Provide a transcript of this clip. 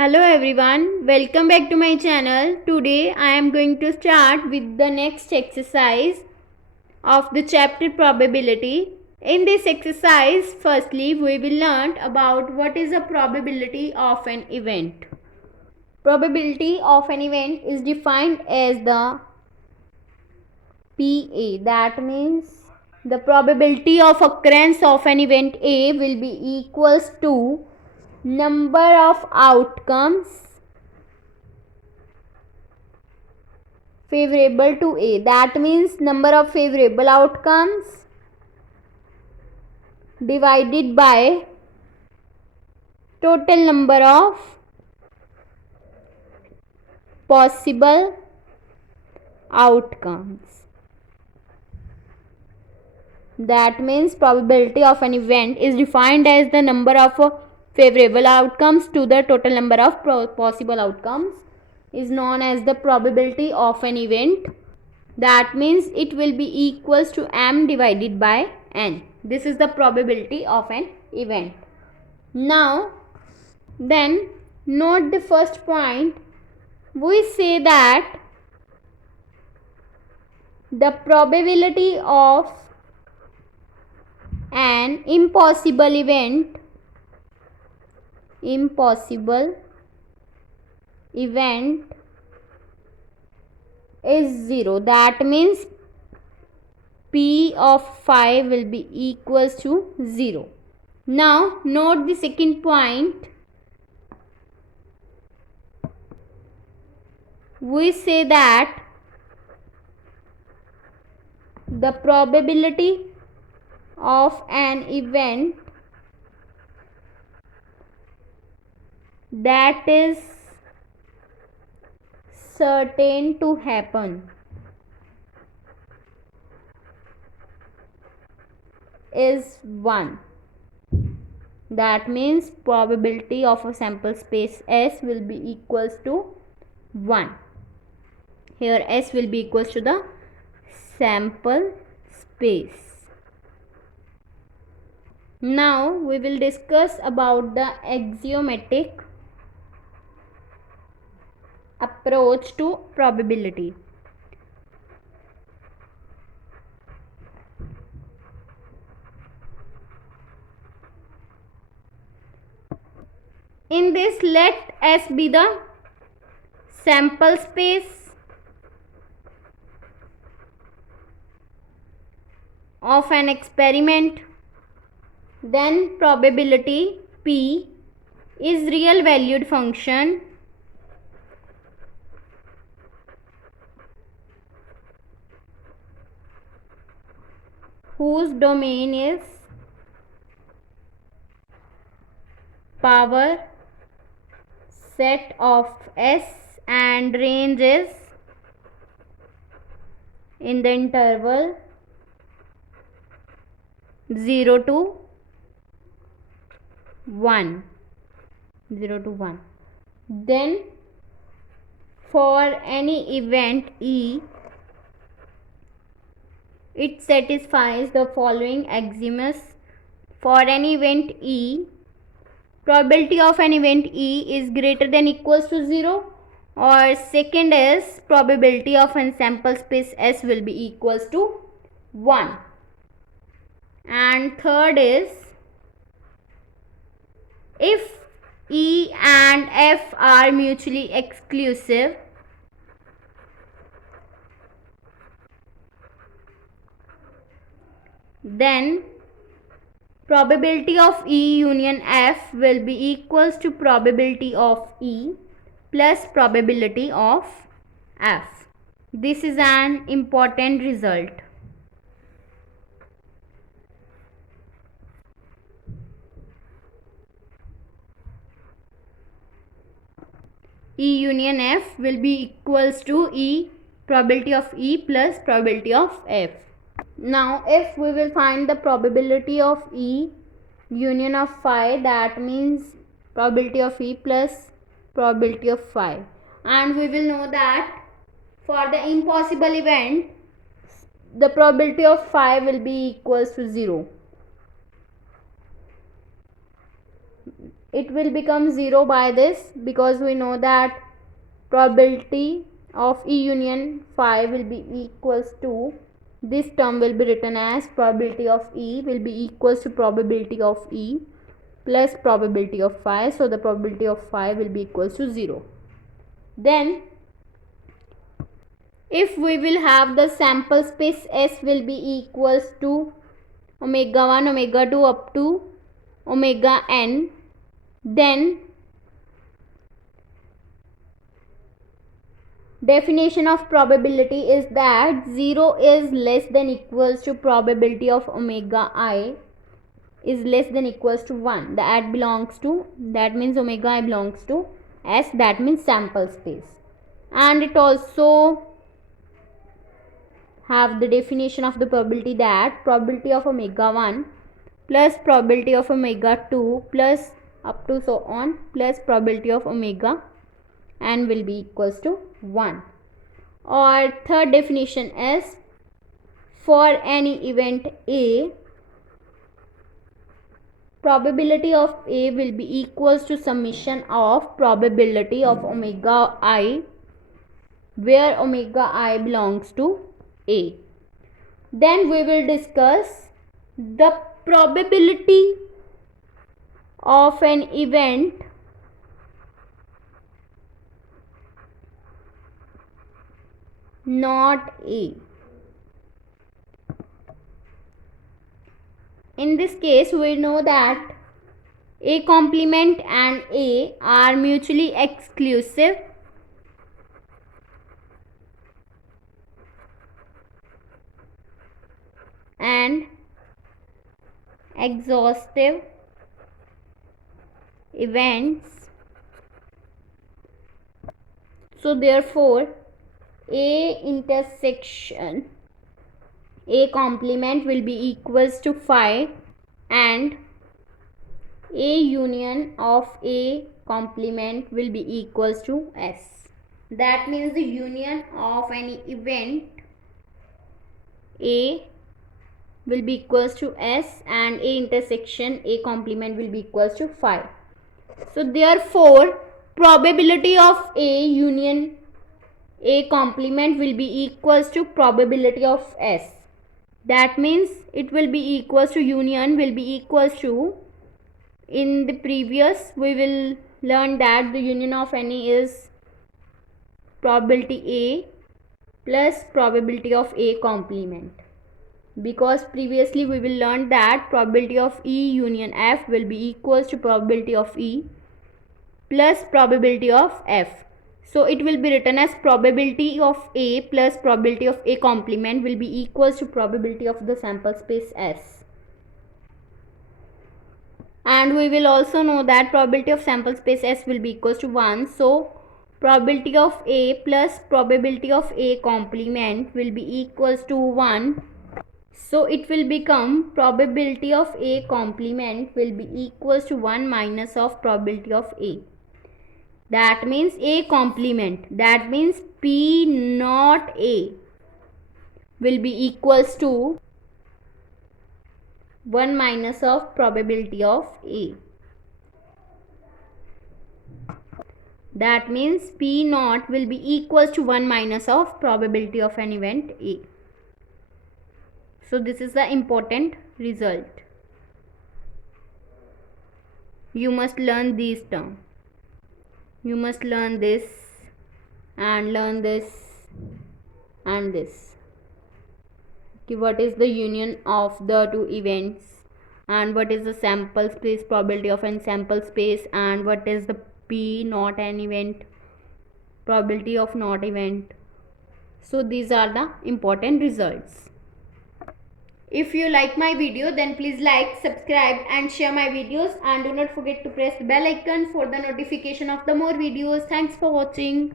Hello everyone, welcome back to my channel. Today I am going to start with the next exercise of the chapter probability. In this exercise, firstly we will learn about what is the probability of an event. Probability of an event is defined as the PA. That means the probability of occurrence of an event A will be equals to number of outcomes favorable to A. That means number of favorable outcomes divided by total number of possible outcomes. That means probability of an event is defined as the number of favorable outcomes to the total number of possible outcomes is known as the probability of an event. That means it will be equals to m divided by n. This is the probability of an event. Now then note the first point. We say that the probability of an impossible event is 0. That means P of 5 will be equals to 0. Now note the second point. We say that the probability of an event that is certain to happen is 1. That means probability of a sample space S will be equals to 1. Here S will be equals to the sample space. Now we will discuss about the axiomatic approach to probability. In this, let S be the sample space of an experiment. Then probability P is real valued function whose domain is power set of S and range is in the interval 0 to 1. Then for any event E, it satisfies the following axioms. For an event E, probability of an event E is greater than equals to 0, or second is probability of an sample space S will be equals to 1, and third is if E and F are mutually exclusive, then probability of E union F will be equals to probability of E plus probability of F. This is an important result. E union F will be equals to E probability of E plus probability of F. Now if we will find the probability of E union of phi, that means probability of E plus probability of phi, and we will know that for the impossible event the probability of phi will be equals to 0. it will become 0 by this, because we know that probability of E union phi will be equals to, this term will be written as probability of E will be equals to probability of E plus probability of phi. So the probability of phi will be equals to 0. Then if we will have the sample space S will be equals to omega 1, omega 2 up to omega n, then definition of probability is that 0 is less than equals to probability of omega I is less than equals to 1. That belongs to, that means omega I belongs to S, that means sample space. And it also have the definition of the probability that probability of omega 1 plus probability of omega 2 plus up to so on plus probability of omega n will be equals to 1. Or third definition is, for any event A, probability of A will be equals to summation of probability of omega I, where omega I belongs to A. Then we will discuss the probability of an event not A. In this case, we know that A complement and A are mutually exclusive and exhaustive events. So therefore, A intersection A complement will be equals to phi, and A union of A complement will be equals to S. That means the union of any event A will be equals to S and A intersection A complement will be equals to phi. So therefore, probability of A union A complement will be equals to probability of S. That means it will be equals to, union will be equals to, in the previous we will learn that the union of any is probability A plus probability of A complement, because previously we will learn that probability of E union F will be equals to probability of E plus probability of F. So it will be written as probability of A plus probability of A complement will be equals to probability of the sample space S. And we will also know that probability of sample space S will be equals to 1. So probability of A plus probability of A complement will be equals to 1. So it will become probability of A complement will be equals to 1 minus of probability of A. That means A complement, that means P not A will be equals to 1 minus of probability of A. That means P naught will be equals to 1 minus of probability of an event A. So this is the important result. You must learn these terms. You must learn this and learn this and this. Okay, what is the union of the two events, and what is the sample space probability of an sample space, and what is the P not an event probability of not event. So these are the important results. If you like my video, then please like, subscribe and share my videos, and do not forget to press the bell icon for the notification of the more videos. Thanks for watching.